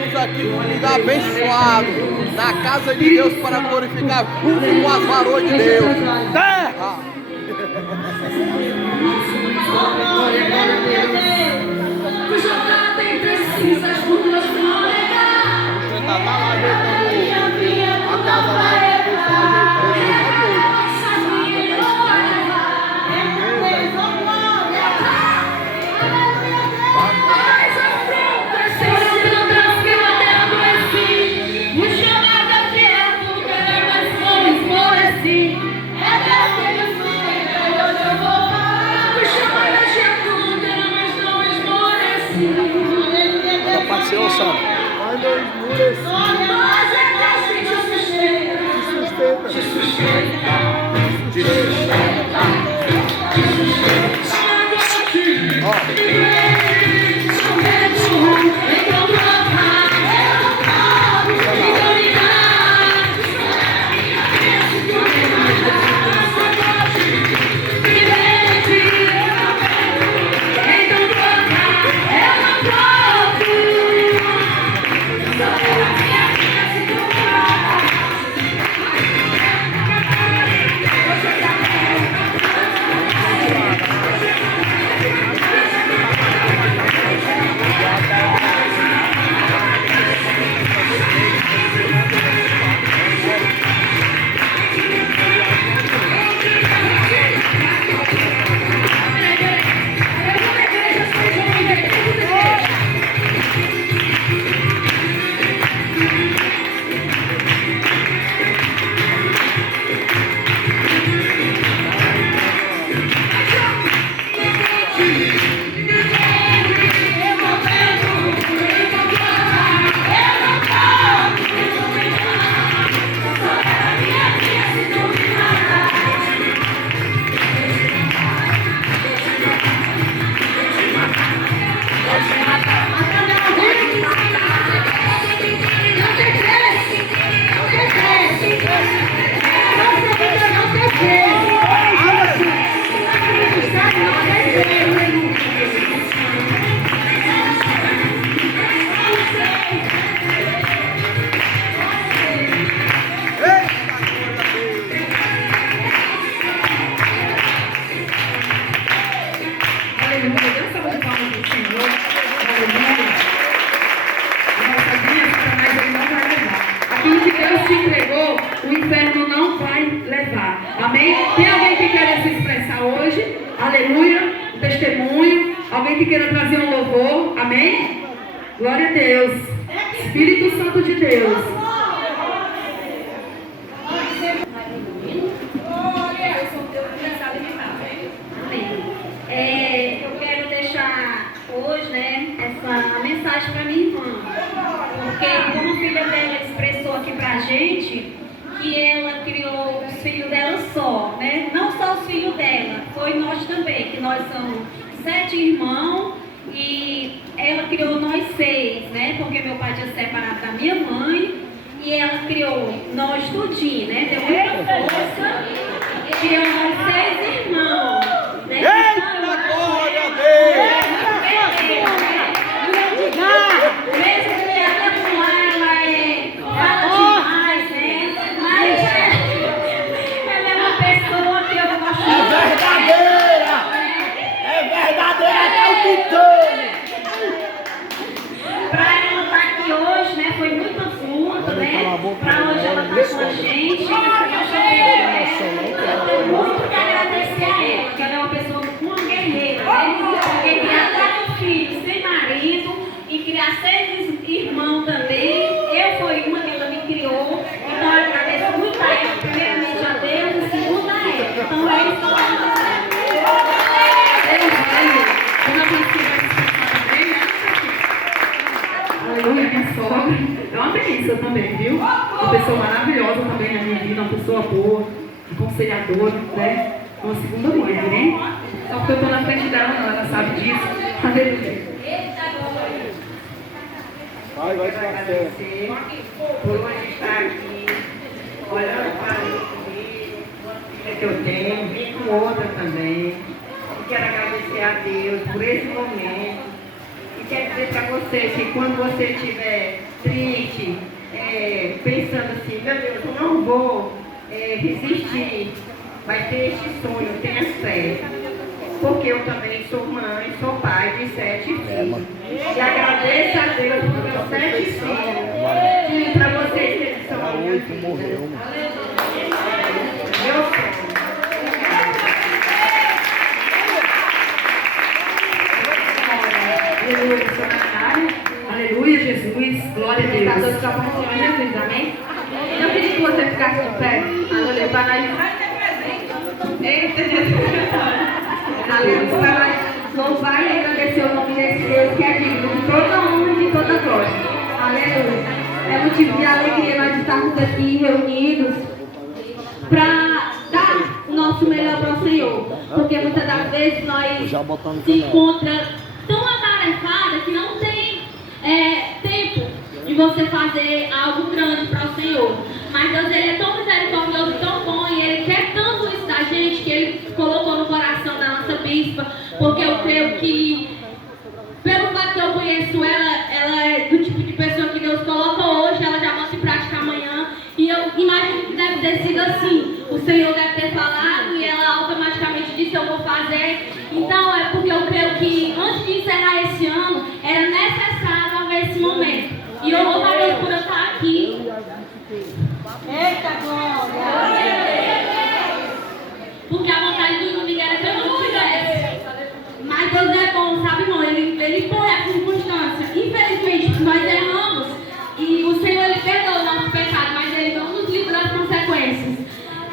estamos aqui num lugar abençoado, na casa de Deus, para glorificar junto com as varoas de Deus. Terra! O jornal tem precisas por Deus não negar. Você tá lá ajeitando a casa lá. Pode ser o som. Mas não esmureci. Nós é que a gente sustenta. Te sustenta. Te sustenta. Te sustenta. Ó. O inferno não vai levar. Amém? Tem alguém que queira se expressar hoje? Aleluia. Um testemunho. Alguém que queira trazer um louvor? Amém? Glória a Deus. Espírito Santo de Deus. Amém. Eu quero deixar hoje, né, essa mensagem para minha irmã. Porque como a filha dela expressou aqui pra gente, que ela criou os filhos dela só, né? Não só os filhos dela, foi nós também, que nós somos 7 irmãos e ela criou nós 6, né? Porque meu pai tinha separado da minha mãe e ela criou nós tudinho, né? Deu muita força e criou nós 6 irmãos, né? Eita, glória a Deus! Mesmo que ela com ela fala demais, né? Mas ela é uma pessoa que eu gosto É muito. verdadeira! É verdadeira até o titânio! Para ela estar aqui hoje, né? Foi muito assunto, né? Para hoje ela estar com a gente. Eu tenho muito que agradecer a ela, que ela é uma pessoa, uma guerreira, né? Porque criar 4 filhos sem marido e criar 6 irmãos também. Eu fui uma que ela me criou. Então eu agradeço muito a ela, primeiramente a Deus e segundo a ela. Então é isso que eu quero dizer. Quando a gente vai se expressar também, né? Aleluia, minha sogra. É uma bênção também, viu? Uma pessoa maravilhosa também na minha vida, uma pessoa boa, aconselhadora, né? Uma segunda mãe, amém? Só porque eu estou na frente dela, não, ela sabe disso. Aleluia. Vai ficar certo. Por hoje estar aqui, olhando para o filho que eu tenho, vim com outra também. E quero agradecer a Deus por esse momento. E quero dizer para vocês que quando você estiver triste, pensando assim, meu Deus, eu não vou resistir, vai ter este sonho, tenha fé. Porque eu também sou mãe, sou pai de 7 filhos. E agradeço a Deus por meus 7 filhos. E para vocês que eles são a minha vida. Meu sonho. Aleluia, Jesus. Glória a Deus. Está todos compartilhando, Jesus, amém? Eu queria que você ficasse de pé. Aleluia, para nós. Eita, Jesus. Aleluia, para nós louvar e agradecer o nome desse Deus que é digno de toda honra e de toda glória. Aleluia. É motivo de alegria nós estarmos aqui reunidos para dar o nosso melhor para o Senhor. Porque muitas das vezes nós se encontramos tão atarefada que não tem tempo de você fazer algo grande para o Senhor. Mas Deus, Ele é tão misericordioso, tão bom, e Ele quer tanto isso da gente que Ele colocou no coração da nossa bispa, porque eu creio que, pelo fato que eu conheço ela é do tipo de pessoa que Deus coloca hoje, ela já bota em prática amanhã, e eu imagino que deve ter sido assim. O Senhor deve ter falado e ela automaticamente disse: eu vou fazer. Então é porque eu creio que antes de encerrar esse ano, era necessário haver esse momento. E eu louvo a Deus por eu estar aqui. Eita glória! Porque a vontade do inimigo era ter muito fizesse. Mas Deus é bom, sabe, irmão? Ele põe a circunstância. Infelizmente, nós erramos e o Senhor, Ele perdoa o nosso pecado, mas Ele não nos livra das consequências.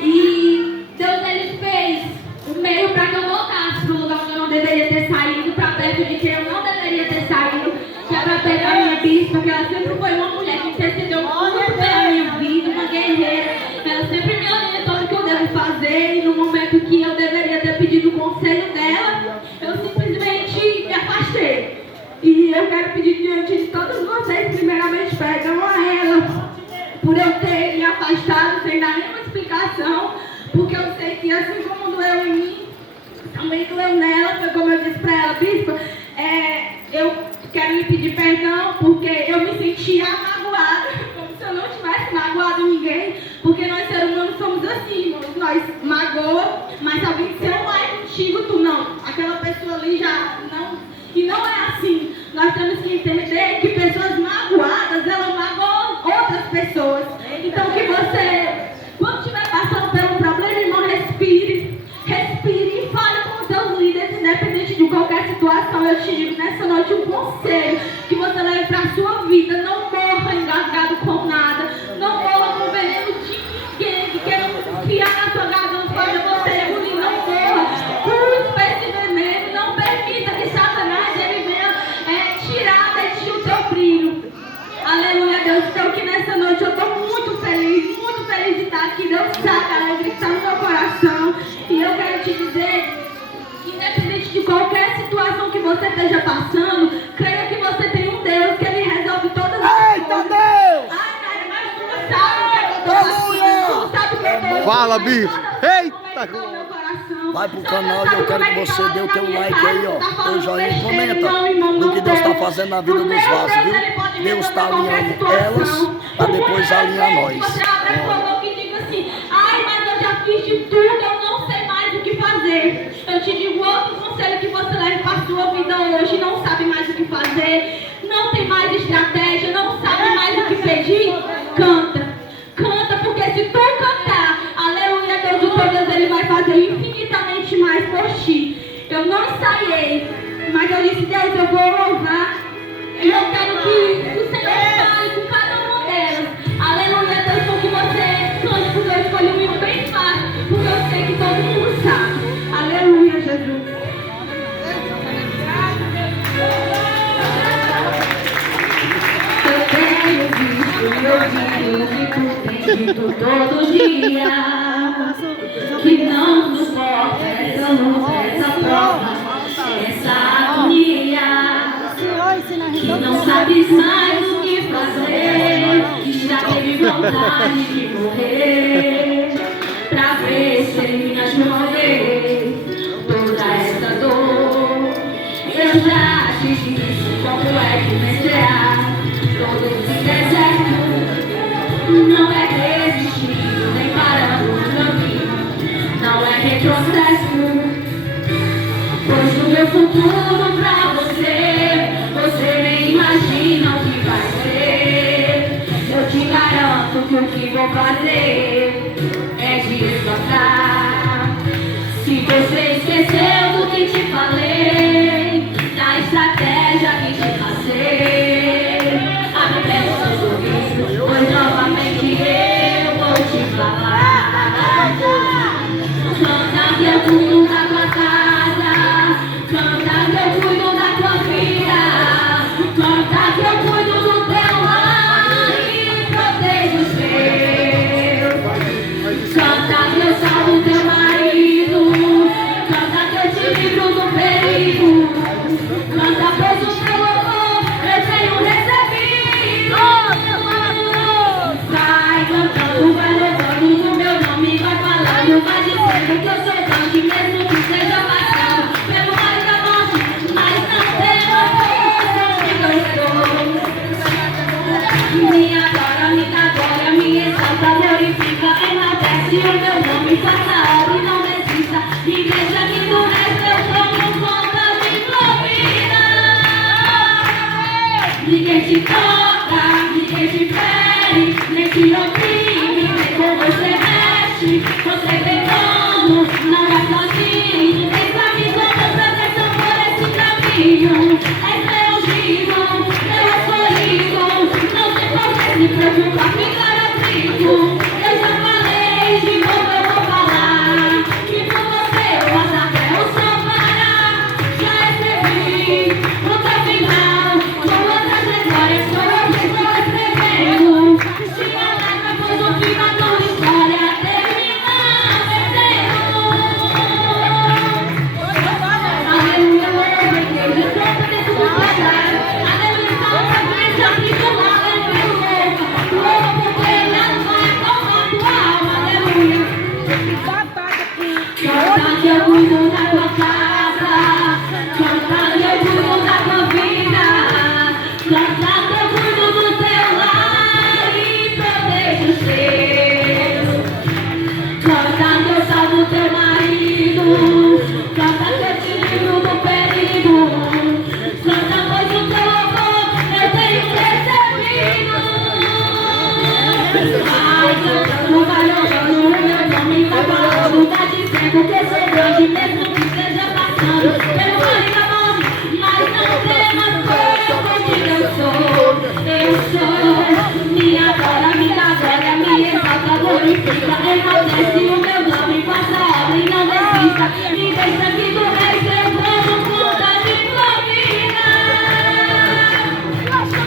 E Deus, Ele fez um meio para que eu voltasse para o lugar onde eu não deveria ter saído, para perto de quem eu não deveria ter saído, que é para perto da minha bispa, porque ela sempre foi uma mulher que intercedeu muito pela minha vida, uma guerreira. Ela sempre me orientou no que eu devo fazer, e no momento que eu deveria ter pedido o conselho dela, eu simplesmente me afastei. E eu quero pedir diante de todos vocês, primeiramente, perdão a ela por eu ter me afastado sem dar nenhuma explicação, porque eu sei que assim como doeu em mim, também doeu nela. Foi como eu disse para ela: bispa, eu quero lhe pedir perdão porque eu me sentia magoada, como se eu não tivesse magoado ninguém, porque nós seres humanos somos assim, irmãos. Nós magoa, mas alguém se eu lá contigo, tu não. Aquela pessoa ali já não. E não é assim. Nós temos que entender que pessoas magoadas, elas magoam outras pessoas. Então que você, quando estiver passando por um problema, irmão, respire e fale com os seus líderes, independente de qualquer situação. Eu te digo nessa noite um conselho que você leve para a sua vida: não morra engasgado com nada, não morra com veneno de ninguém que queira criar na sua garganta, fazer você engolir. Não morra, cuspa esse veneno, não permita que Satanás ele venha tirar de ti o teu brilho. Aleluia, Deus. Então que nessa noite eu estou muito feliz de estar aqui. Deus sabe a alegria que está no meu coração. E eu quero te dizer, independente de qualquer situação que você esteja passando, creia que você tem um Deus que Ele resolve todas as coisas. Eita Deus! Ai, cara, mas tu não sabe o que eu estou passando. Tu sabe o que eu estou. Fala, bicho! Eita! Coração. Vai pro canal e eu quero que você dê o teu like aí, ó. Teu joinha e comenta do que Deus está fazendo na vida dos vasos, viu? Deus está alinhando elas para depois alinhar nós. Você abre a sua boca e diga assim: ai, mas eu já fiz de tudo, eu não sei mais o que fazer. Eu te digo outro conselho que você leve para a sua vida hoje: não sabe mais o que fazer, não tem mais estratégia, não sabe mais o que pedir. Canta, porque se tu cantar, aleluia, Deus, o teu Deus, Ele vai fazer infinitamente mais por ti. Eu não ensaiei, mas eu disse: Deus, eu vou louvar. E eu quero que o Senhor fale com cada uma delas. Aleluia, Deus, com que você cante, porque eu escolhi um hino bem fácil, porque eu sei que todo mundo sabe. Aleluia, Jesus. Eu tenho visto meu filho que tu tens dito todo dia, que não suporta essa luta, essa prova, essa agonia, que não sabes mais o que fazer, que já teve vontade de morrer, pra ver se termina de uma vez toda essa dor. Eu já te disse como é que vencerá todos os retrocesso. Pois o meu futuro pra você nem imagina o que vai ser. Eu te garanto que o que vou fazer é desgastar. Se você esqueceu do que te falei, da estratégia que te passei, abre bem os seus ouvidos, pois novamente eu vou te falar. Canta que eu cuido da tua casa, canta que eu cuido da tua vida, canta que eu cuido do teu lar e protejo os teus. Canta que eu salvo teu marido, canta que eu te livro do perigo, canta pois o teu louvor eu tenho recebido. Vai cantando, vai louvando no meu nome, vai falando, vai dizendo que eu sou grande, mesmo que seja passado pelo vale da morte, mas não tema, pois eu estou. Me adora, me dá glória, me exalta, glorifica, enaltece o meu nome, faça a obra e não desista. Igreja que do resto eu tomo conta de tua vida. Ninguém te toca, ninguém te fere, nem te oprime, nem com você mexe. Você tem dono, não é sozinho. Tem pra mim toda proteção por esse caminho. És meu ungido, meu escolhido. Não tem por que se preocupar, ficar aflito. Eu já falei, de novo eu vou falar, que por você eu passo até o sol parar. Já escrevi o teu final, com outras memórias, sou eu que estou escrevendo. Se alegra, pois o fim da tua história termina vencendo. Aleluia, louva em Deus, eu sou dentro do altar. Aleluia, salva a bênção, fica lá, aleluia, louva porque nada vai tomar tua alma, aleluia. Canta que eu cuido da tua casa, canta que eu cuido da tua vida, canta que eu cuido do teu lar e protejo os teus. Canta que eu salvo teu marido, canta que eu te livro do perigo, canta pois o teu louvor eu tenho recebido. Vai cantando, vai louvando o meu nome, vai falando, vai dizendo que eu sou grande, mesmo que esteja passando pelo vale da morte, mas não temas, pois contigo eu sou. Eu sou, me adora, me dá glória, me exalta, glorifica, enaltece o meu nome, faça a obra e não desista. Me deixa que do resto eu tomo conta de tua vida.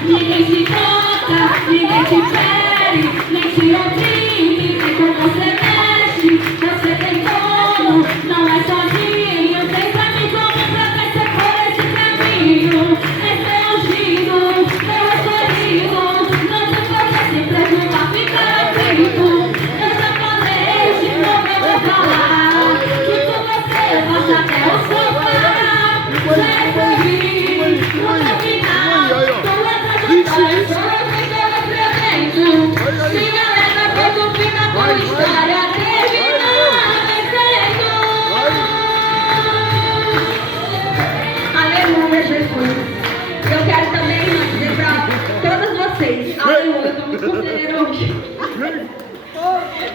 Ninguém te toca, ninguém te fere, nem te oprime, nem com você mexe. Você tem dono, não é sozinho. Tem pra mim como proteção por esse caminho. És meu ungido, meu escolhido. Não tem por que se preocupar, ficar aflito. Eu já falei, de novo eu vou falar, que por você eu passo até o sol parar. Já escrevi no teu final, tua trajetória, sou eu que estou escrevendo. Se alegra, pois o fim da tua história termina vencendo. Aleluia, Jesus. Eu quero também dizer para todas vocês, aleluia, eu estou muito conselheira hoje,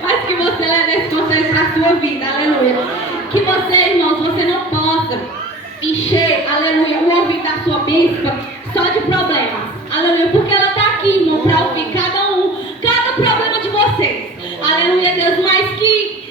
mas que você leve esse conselho para a sua vida, aleluia. Que você, irmãos, você não possa encher, aleluia, o ouvido da sua bispa só de problemas, aleluia, porque ela está aqui, irmão, para ouvir cada problema de vocês, aleluia, Deus, mas que